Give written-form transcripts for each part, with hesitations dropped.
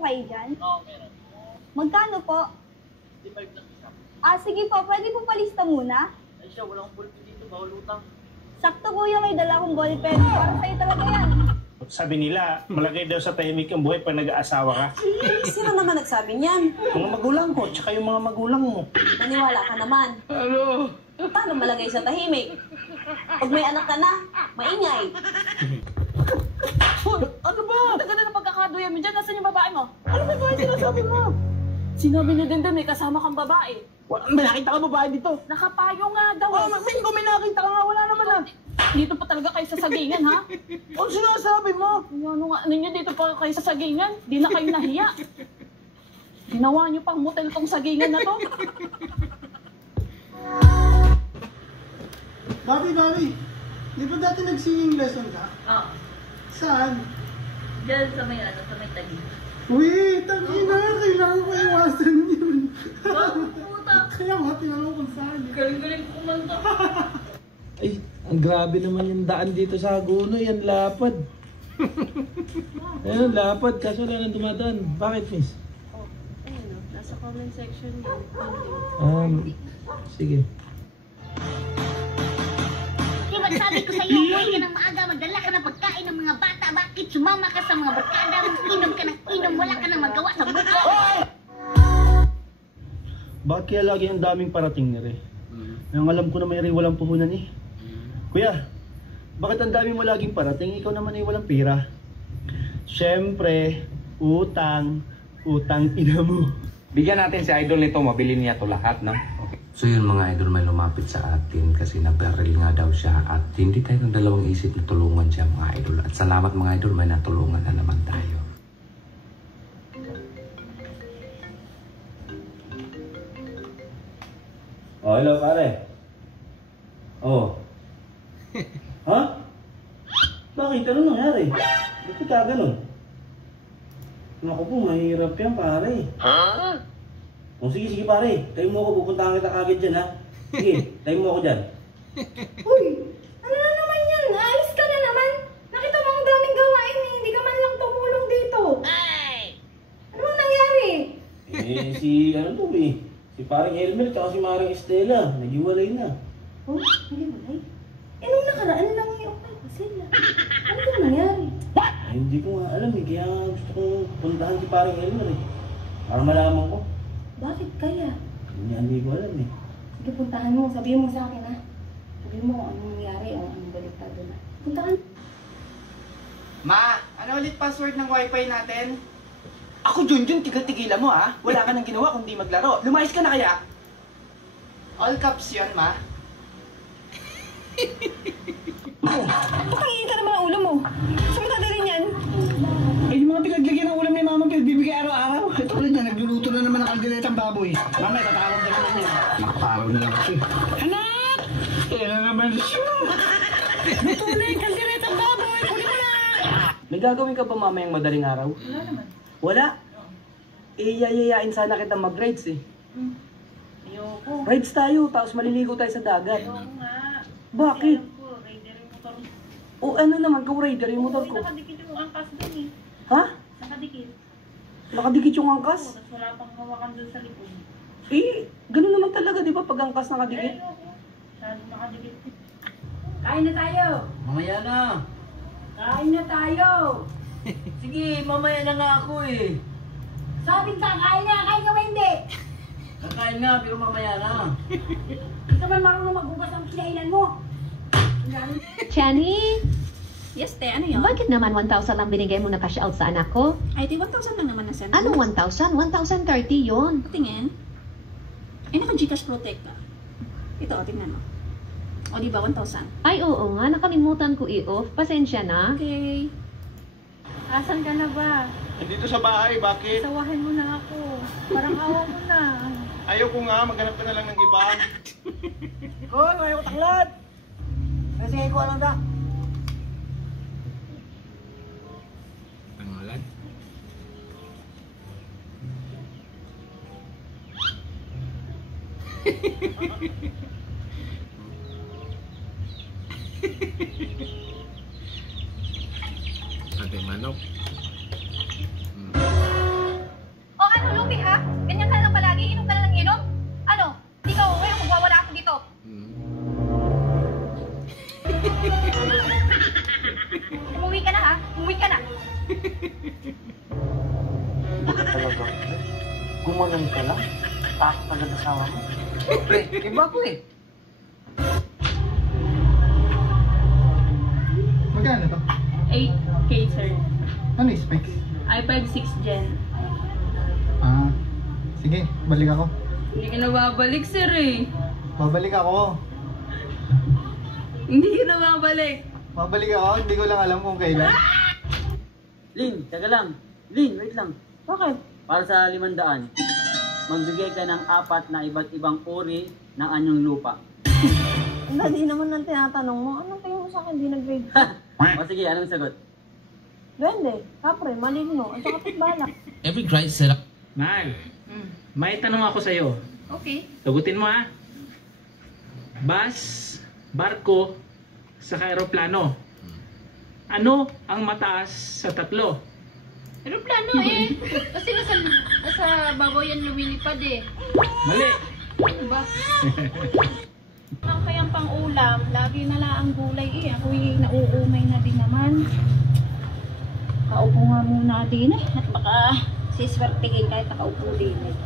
po kayo dyan? Oo, meron. Magkano po? 55 lang isa. Sige po, pwede po palista muna? Ay siya, walang pulpi dito, bawal utang. Sakto kuya, may dala akong ballpen. Para sa'yo talaga yan. Sabi nila, malagay daw sa tahimik ang buhay pag nag-aasawa ka. Sino naman nagsabi niyan? Mga magulang ko, tsaka yung mga magulang mo. Naniwala ka naman. Ano? Paano malagay sa tahimik? Pag may anak ka na, maingay. Ano ba? Tagal na pagkakaduyan mo dyan. Nasaan yung babae mo? Ano ba yung sinasabi mo? Sinabi niya din may kasama kang babae. May nakita ka babae dito? Nakapayo nga daw. May nakita ka nga, wala naman na. Dito pa talaga kayo sa sagingan, ha? Ano sinasabi mo? Ano nyo dito pa kayo sa sagingan? Di na kayo nahiya. Ginawa nyo pang motel tong sagingan na to. Bobby, di ba dati nag-singing lesson ka? Oo. Saan? Diyan sa may tagi. Uy, tangina, kailangan ko iwasan yun. Puta! Kaya nga, tinanong kung saan. Galing-galing ko kumanta. Ay, ang grabe naman yung daan dito sa Hagonoy, ang lapad. Ayun, lapad, kaso wala nang dumadaan. Bakit, miss? Ayun, nasa comment section yun. Sige. Sabi ko sa'yo, huwag ka ng maaga, magdala ka ng pagkain ng mga bata. Bakit sumama ka sa mga barkada? Inom ka ng inom, wala ka nang magawa sa buhay. Bakit kaya lagi ang daming parating ni Re? Nang alam ko na may Re walang puhunan eh. Kuya, bakit ang dami mo laging parating? Ikaw naman ay walang pera. Siyempre, utang ina mo. Bigyan natin si Idol nito, mabili niya to lahat, no? Okay. So yun mga idol, may lumapit sa atin kasi nabaril nga daw siya at hindi tayo ng dalawang isip na tulungan siya mga idol. At salamat mga idol, may natulungan na naman tayo. Oh, hello pare. Oh. Ha? Bakit? Ano nangyari? Bakit ka ganun? Naku po, mahirap yan pare. Ha? O sige pare, tayo mo ako, pupuntahan kita kagad dyan ha. Sige, tayo mo ako dyan. Uy, ano na naman yan? Aalis ka na naman. Nakita mo ang daming gawain eh. Hindi ka man lang tumulong dito. Ano bang nangyari? Si paring Elmer at si Maring Estela, naghiwalay na. Oh, hindi malay. Nung nakaraan lang yung okay ko sila. Ano bang nangyari? Ay, hindi ko nga alam eh, kaya gusto kong puntahan si paring Elmer eh. Para malaman ko. Bakit kaya? Hindi ko alam eh. Sige, puntahan mo. Sabihin mo sa akin ha. Sabihin mo kung anong nangyari o anong baliktado na. Puntahan. Ma, ano ulit password ng wifi natin? Ako, Junjun, tigil-tigilan mo ha. Wala ka nang ginawa kundi maglaro. Lumayas ka na kaya? All caps yun, ma. Pakingin ka naman ang ulo mo. Saan mo dadalhin yan? Eh, yung mga pinaglagyan ng ulam ni Mama bibigay araw-araw. Ito rin yan, nagluluto na naman ng kalderetang baboy. Mamaya, tatawag na naman yan. Nakaparaw na lang kasi. Anak! Yan na naman siya. Luto na yung kalderetang baboy. Kunin mo na! May gagawin ka ba mamayang madaling araw? Wala naman. Wala? Yayayain sana kita mag-rides eh. Ayoko. Rides tayo, tapos maliligo tayo sa dagat. Ayoko nga. Bakit? Alam ko, rider yung motor. O ano naman, kung rider yung motor ko. Nakadikit yung angkas dun eh. Ha? Nakadikit. Nakadikit yung Oo, angkas? tapos wala pang hawakan dun sa likod. Eh, ganun naman talaga, di ba? Pag angkas nakadikit. Ayoko. Masyadong nakadikit. Kain na tayo! Mamaya na. Kain na tayo! Sige, mamaya na nga ako eh. Sabi ka, kain na! Kain ka ba hindi? Kakain nga, pero mamaya na. Hindi ka man marunong maghugas ang kinainan mo. Chani, Yes, te. Ano yun? bakit naman 1,000 lang binigay mo na cash out sa anak ko? Ay, di 1,000 lang naman na send. Anong 1,000? 1,030 yun. Tingin. Ay, naka-Gcash Protect ka. Ito, tingnan mo. O, di ba? 1,000. Ay, oo nga, nakalimutan ko i-off. Pasensya na. Okay. Asan ka na ba? Dito sa bahay, bakit? Sawahin mo na ako. Parang awa mo na. Ayaw ko nga, maghanap ka na lang ng iba. Hoy, may utanglad! Kasi ko lang da. Tangalan. Ate manok. Gumanon ka lang? Takot agad asawa mo? Pre, iba ko eh. Magkano to? 8K, sir. Ano yung specs? i5 6th Gen. Ah, sige, balik ako. Hindi ka na babalik, sir eh. Babalik ako. Hindi ka na babalik. Babalik ako, hindi ko lang alam kung kailan. Lin, taga lang. Lin, wait lang. Bakit? Para sa 500, magbigay ka ng 4 na iba't ibang uri ng anyong lupa. Ang dali naman ang tinatanong mo. Anong tingin mo sa akin? Di nag-grade. O sige, anong sagot? Duwende, kapre, maligno, at saka tikbala. Every Christ setup. Mahal, may tanong ako sa'yo. Okay. Sagutin mo ha. Bus, barko, saka aeroplano. Ano ang mataas sa tatlo? Aeroplano eh. Kasi nasa babaw yan lumilipad eh. Mali. Ano ba? Ang kayang pang-ulam, lagi na lang ang gulay eh. Ako'y nauumay na din naman. Kaupo nga muna din eh. At baka siswertihin kahit nakaupo din eh.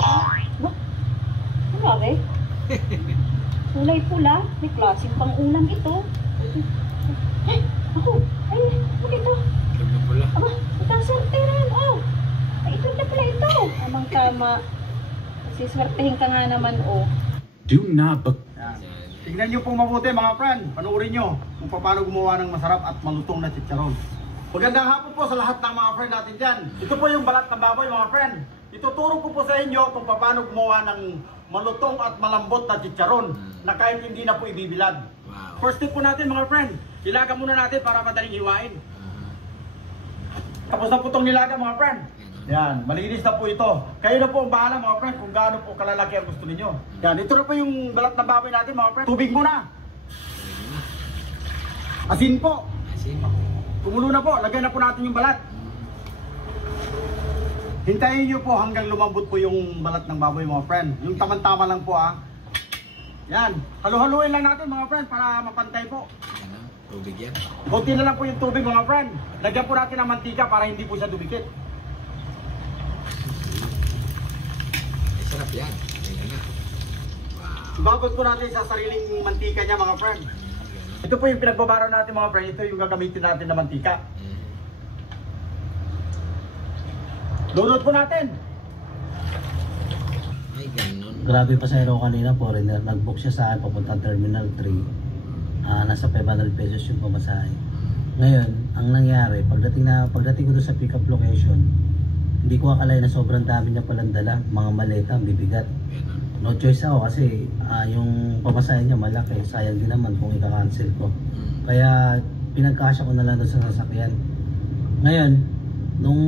Ba? Ano ba eh? Kulay pula. May klaseng pang-ulam ito. Eh, ako. Ay, ano ito? Aba, itaswerte rin. Oh, ay, ito na pala ito. Amang tama. Siswertihin ka nga naman, oh. Do not Tignan nyo pong mabuti mga friend. Panoorin nyo kung paano gumawa ng masarap at malutong na chicharon. Magandang hapon po sa lahat ng mga friend natin dyan. Ito po yung balat ng baboy mga friend. Ituturo ko po sa inyo kung paano gumawa ng malutong at malambot na chicharon na kahit hindi na po ibibilad. First tip po natin mga friend, ilaga muna natin para madaling hiwain. Tapos na po itong nilaga mga friend. Yan, malinis na po ito. Kayo na po ang bahala mga friend kung gaano po kalalaki ang gusto ninyo. Yan, ito na po yung balat ng baboy natin mga friend. Tubig muna. Asin po. Kumulo na po, lagyan na po natin yung balat. Hintayin nyo po hanggang lumambot po yung balat ng baboy mga friend. Yung tamang-tama lang po Yan, halu-haluin lang natin mga friend para mapantay po. Tubig yan. Kunti na lang po yung tubig mga friend. Lagyan po natin ng mantika para hindi po siya dumikit. Sarap yan. Ayan na. Babad po natin sa sariling mantika niya mga friend. Ito po yung pinagbabaraw natin mga friend. Ito yung gagamitin natin na mantika. Lunod po natin. Ay, ganun. Grabe pa sa ko kanina, foreigner. Nag-book siya sa akin papuntang Terminal 3. Nasa 500 pesos yung pamasahe. Ngayon, ang nangyari, pagdating ko doon sa pick-up location, hindi ko akalain na sobrang dami niya palang dala. Mga maleta, bibigat. No choice ako kasi yung pamasahe niya malaki. Sayang din naman kung ika-cancel ko. Kaya pinagkasya ko na lang doon sa sasakyan. Ngayon, nung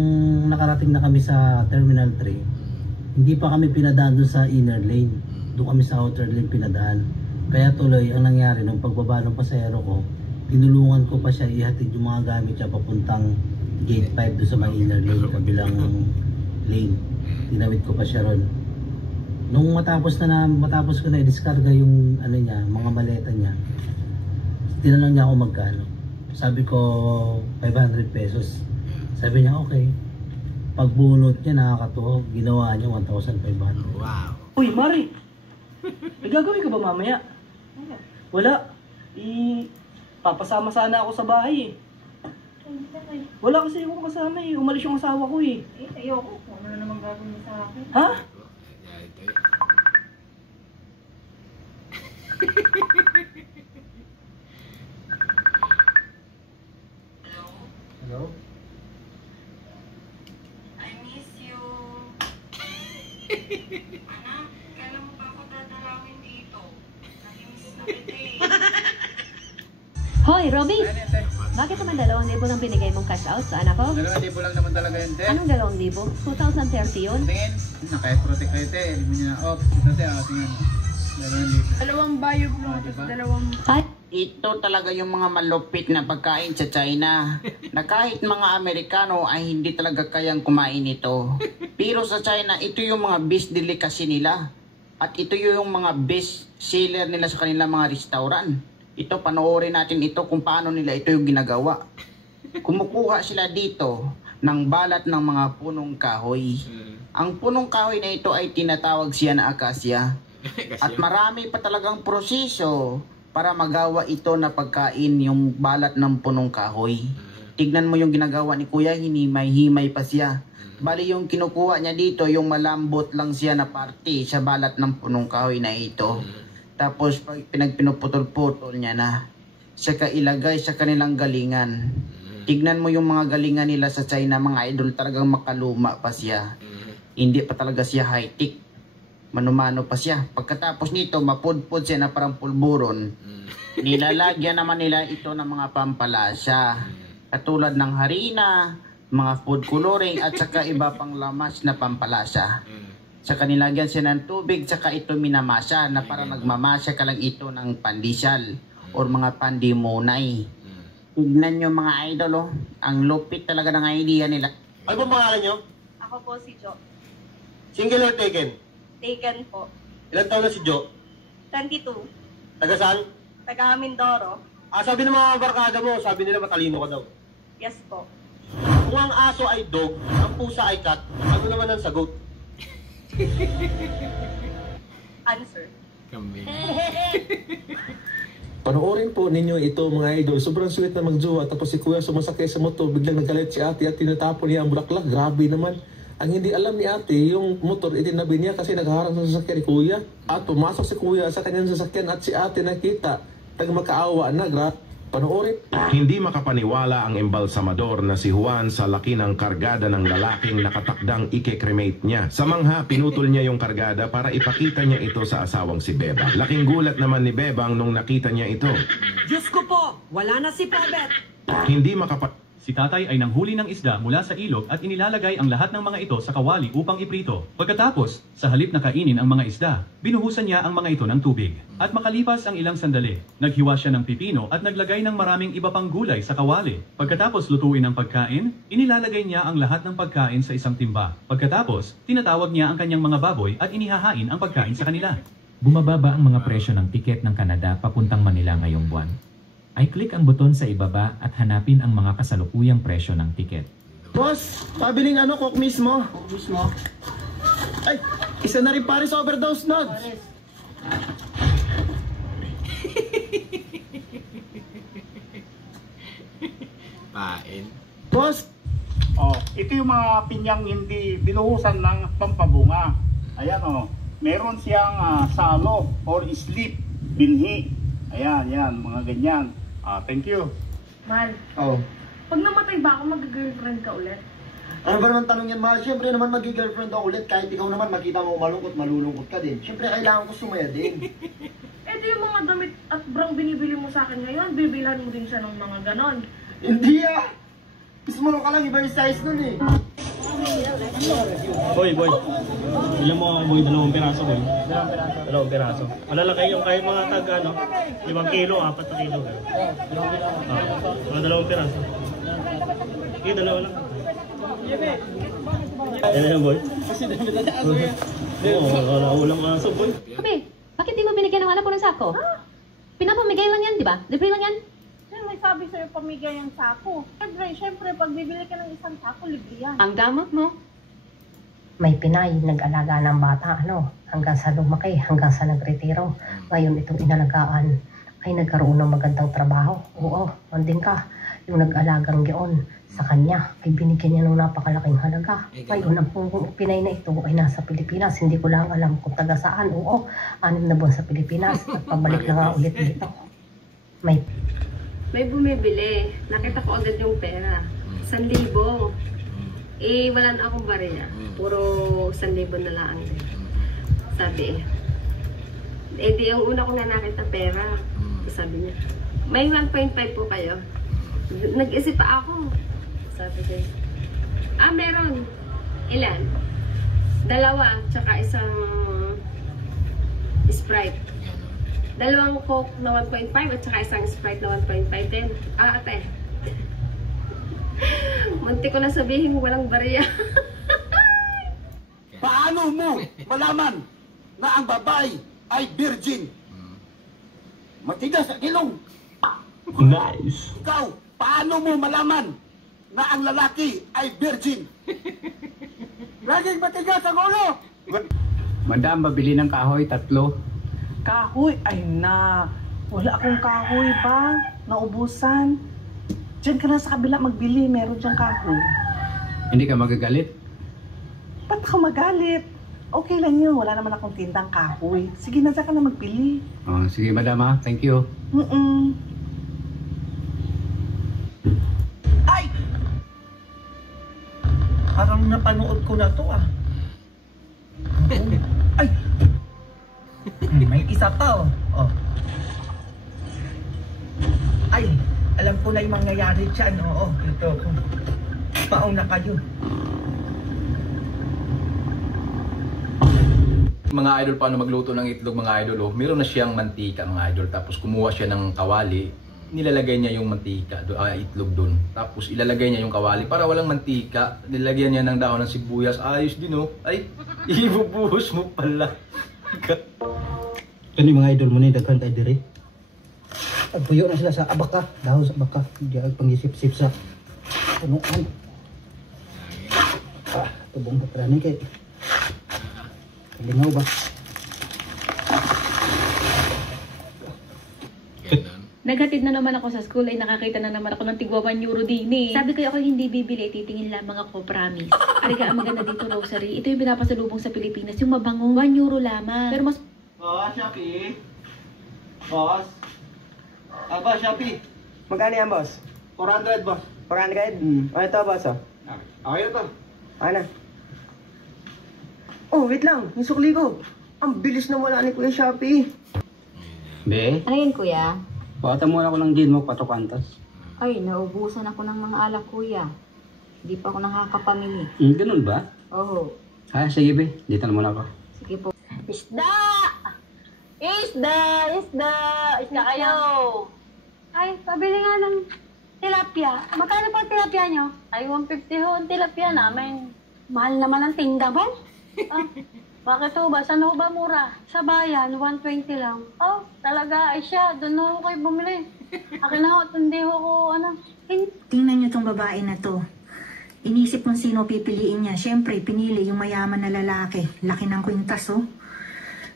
nakarating na kami sa Terminal 3, hindi pa kami pinadaan doon sa inner lane. Doon kami sa outer lane pinadaan. Kaya tuloy, ang nangyari, nung pagbaba ng pasahero ko, tinulungan ko pa siya ihatid yung mga gamit niya papuntang gate 5 doon sa may inner lane, kabilang lane. Tinawid ko pa siya ron. Nung matapos ko na i-discarga yung niya, mga maleta niya, tinanong niya ako magkano. Sabi ko 500 pesos. Sabi niya okay. Pagbunot niya nakakatuwa, ginawa niya 1,500. Wow. Uy, Mari! Nagagawin ka ba mamaya? Wala. Papasama sana ako sa bahay eh. Wala kasi akong kasama eh. Umalis yung asawa ko eh. Ayoko. Ano na naman gagawin mo sa akin? Ha? Hello? I miss you. Anak, kailan mo pa ako dadalawin dito? Nakimiss na kita eh. Hoy, Robby! Bakit naman 2,000 lang binigay mong cash out sa anak ko? 2,000 lang naman talaga yun, te. Anong 2,000? 2,030 yun? Tingin, naka-protect kayo, te. Hindi mo niya off. Ito, te, tingin. 2,000. Dalawang bayog lang. Tapos dalawang... Ito talaga yung mga malupit na pagkain sa China. Na kahit mga Amerikano ay hindi talaga kayang kumain ito. Pero sa China, ito yung mga best delicacy nila. At ito yung mga best seller nila sa kanilang mga restaurant. Ito, panoorin natin ito kung paano nila ito yung ginagawa. Kumukuha sila dito ng balat ng mga punong kahoy. Ang punong kahoy na ito ay tinatawag siya na akasya. At marami pa talagang proseso para magawa ito na pagkain yung balat ng punong kahoy. Tignan mo yung ginagawa ni Kuya, hinimay-himay pa siya. Bali yung kinukuha niya dito, yung malambot lang siya na parte sa balat ng punong kahoy na ito. Tapos pag pinagpinuputol-putol niya na, saka ilagay sa kanilang galingan. Tignan mo yung mga galingan nila sa China, mga idol, talagang makaluma pa siya. Hindi pa talaga siya high-tech. Manumano pa siya. Pagkatapos nito, mapudpud siya na parang pulburon. Nilalagyan naman nila ito ng mga pampalasa. Katulad ng harina, mga food coloring at saka iba pang lamas na pampalasa. Saka nilagyan siya ng tubig, saka ito minamasa na parang nagmamasa ka lang ito ng pandesal or mga pandimunay. Tignan nyo mga idol, oh. Ang lupit talaga ng idea nila. Ano ba pangalan nyo? Ako po si Jo. Single or taken? Taken po. Ilan taon na si Jo? 22. Taga saan? Taga Mindoro. Sabi ng mga barkada mo, sabi nila matalino ka daw. Yes po. Kung ang aso ay dog, ang pusa ay cat, ano naman ang sagot? Answer. Panoorin po ninyo ito mga idol. Sobrang sweet na magjowa. Tapos si Kuya sumasakay sa motor. Biglang nagalit si ate at tinatapon niya ang bulaklak. Grabe naman. Ang hindi alam ni ate, yung motor itinabi niya kasi nakaharang sa sasakyan ni Kuya. At pumasok si Kuya sa kanyang sasakyan at si ate nakita. Nagmakaawa na. Panoorin. Hindi makapaniwala ang embalsamador na si Juan sa laki ng kargada ng lalaking nakatakdang ike-cremate niya. Sa mangha, pinutol niya yung kargada para ipakita niya ito sa asawang si Bebang. Laking gulat naman ni Bebang nung nakita niya ito. Diyos ko po, wala na si Pebet. Hindi Si tatay ay nanghuli ng isda mula sa ilog at inilalagay ang lahat ng mga ito sa kawali upang iprito. Pagkatapos, sa halip na kainin ang mga isda, binuhusan niya ang mga ito ng tubig. At makalipas ang ilang sandali, naghiwa siya ng pipino at naglagay ng maraming iba pang gulay sa kawali. Pagkatapos lutuin ang pagkain, inilalagay niya ang lahat ng pagkain sa isang timba. Pagkatapos, tinatawag niya ang kanyang mga baboy at inihahain ang pagkain sa kanila. Bumababa ang mga presyo ng tiket ng Canada papuntang Manila ngayong buwan. Ay click ang buton sa ibaba at hanapin ang mga kasalukuyang presyo ng tiket. Boss, pabiling Coke mismo. Coke mismo. Ay, isa na rin Paris overdose nuts. Pain. Boss, ito yung mga pinyang hindi binuhusan ng pampabunga. Ayan meron siyang salo or sleep, binhi. Ayan, mga ganyan. Thank you. Mahal, pag namatay ba ako, mag-girlfriend ka ulit? Ano ba naman tanong yan, Mahal? Siyempre naman mag-girlfriend ako ulit. Kahit ikaw naman makita mo malungkot, malulungkot ka din. Siyempre kailangan ko sumaya din. Ito yung mga damit at brang binibili mo sa akin ngayon, bibilhan mo din siya ng mga ganon. Hindi Ismulong ka lang, iba yung size nun eh. Boy. Ilan mo boy, 2 piraso boy. 2 piraso. Malalaki yung kahit mga tag 5 kilo, 4 na kilo. Mga 2 piraso. Okay, 2 lang. Yan boy. Ulam aso boy. Kabe, bakit di mo binigyan ng anak ko ng sako? Pinapamigay lang yan, di ba? Libre lang yan. May sabi sa'yo pamigay ang sako. Siyempre, pag bibili ka ng isang sako, libre yan. Ang damot mo. May Pinay, nag-alaga ng bata, hanggang sa lumaki, hanggang sa nagretiro. Ngayon itong inalagaan ay nagkaroon ng magandang trabaho. Oo, andin ka. Yung nag-alagang gion sa kanya ay binigyan niya ng napakalaking halaga. Ngayon, ang Pinay na ito ay nasa Pilipinas. Hindi ko lang alam kung taga saan. Oo, 6 na buwan sa Pilipinas at pabalik na nga ulit dito. May bumibili. Nakita ko agad yung pera. 1,000. Wala na akong bariya. Puro 1,000 na lang. Sabi di yung una ko na nakita pera. Sabi niya, may 1.5 po kayo. Nag-isip pa ako. Sabi ko, meron. Ilan? 2, tsaka isang Sprite. 2 Coke na 1.5 at saka isang Sprite na 1.5 din. Ate. Munti ko na sabihin kung walang bariya. Paano mo malaman na ang babae ay virgin? Matigas sa kilong. Nice. Ikaw, paano mo malaman na ang lalaki ay virgin. Laging matigas ang ulo. Madam, babili ng kahoy, 3. Kahoy? Ay na. Wala akong kahoy ba? Naubusan. Diyan ka na sa kabila magbili. Meron diyang kahoy. Hindi ka magagalit? Ba't ka magalit? Okay lang yun. Wala naman akong tindang kahoy. Sige na, ka na magbili. Oh, sige, madam ha. Thank you. Ay! Parang napanood ko na to ah. Ay! May isa pa oh. Ay! Alam ko na yung mangyayari dyan. Oo, ito. Pauna kayo. Mga idol, paano magluto ng itlog mga idol? Meron na siyang mantika mga idol. Tapos kumuha siya ng kawali. Nilalagay niya yung mantika, itlog doon. Tapos ilalagay niya yung kawali para walang mantika. Nilagyan niya ng dahon ng sibuyas. Ayos din oh. Ay, ibubuhos mo pala. Kani mga idol mo ni daghan kay diri. Agpuyo na sila sa abaka, dahon sa abaka. Diya pangisip-sip sa punuan. Tubong pa ni kay. Lingaw ba? Naghatid na naman ako sa school ay nakakita na naman ako ng tigwa 1 euro din eh. Sabi ko ako hindi bibili, titingin lamang ako, promise. Ariga, ang maganda dito, Rosary. Ito yung pinapasalubong sa Pilipinas, yung mabango, 1 euro lamang. Pero mas... Boss, Shopee? Boss? Boss, Shopee? Magkano yan, boss? 400, boss. 400? O, ito, boss, oh. Okay na to. Ano? Oh, wait lang. Yung sukli ko. Ang bilis na wala ni Kuya Shopee. Be? Ano yan, kuya? Pakata muna ko ng gin mo, patukantas. Ay, naubusan ako ng mga alak, kuya. Hindi pa ako nakakapamili. Ganun ba? Oo. Sige be, dito na muna ako. Sige po. Isda! Isda! Isda! Isda kayo! Ay, pabili nga ng tilapia. Magkano pa ang tilapia nyo? Ay, 150 ho ang tilapia namin. Mahal naman ang tinda mo. Bakit ho ba? Saan ho ba mura? Sa bayan, 120 lang. Oh, talaga. Ay siya, doon ho kayo bumili. Akin na ho, at hindi ho ko, Tingnan niyo tong babae na to. Inisip kung sino pipiliin niya. Siyempre, pinili yung mayaman na lalaki. Laki ng kwintas, oh.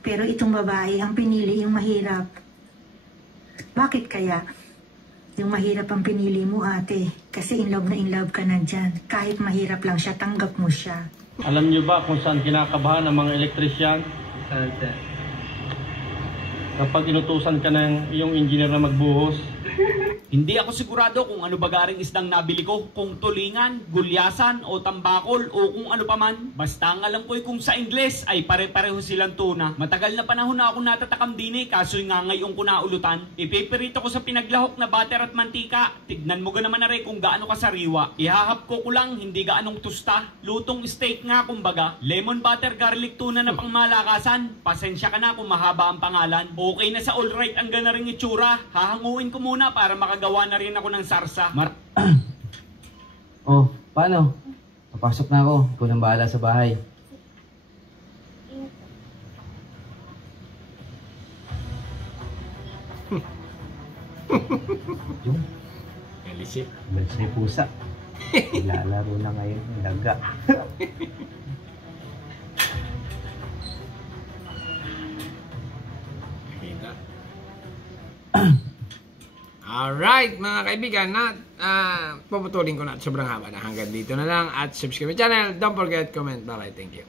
Pero itong babae, ang pinili yung mahirap. Bakit kaya? Yung mahirap ang pinili mo, ate. Kasi in love ka na dyan. Kahit mahirap lang siya, tanggap mo siya. Alam niyo ba kung saan kinakabahan ng mga elektrisyan? Kapag inutusan ka ng iyong engineer na magbuhos. Hindi ako sigurado kung ano bagaring isdang nabili ko, kung tulingan, gulyasan o tambakol o kung ano paman. Basta ang alam ko ay kung sa Ingles ay pare-pareho silang tuna. Matagal na panahon na ako natatakam din kaso nga ngayon ko naulutan. Ipiperito ko sa pinaglahok na butter at mantika. Tignan mo ga naman na rin kung gaano kasariwa. Ihahap ko lang, hindi gaanong tusta. Lutong steak nga kumbaga. Lemon butter garlic tuna na pang malakasan. Pasensya ka na kung mahaba ang pangalan. Okay na sa alright ang gana ring itsura. Hahanguin ko muna para makagawa na rin ako ng sarsa. Oh, paano? Papasok na ako. Ikaw nang bahala sa bahay. Yung Elisip. Malis na yung pusa. Ilalaro na ngayon yung daga. Alright mga kaibigan, puputulin ko na at sobrang haba na. Hanggang dito na lang at subscribe my channel. Don't forget, comment, bye, thank you.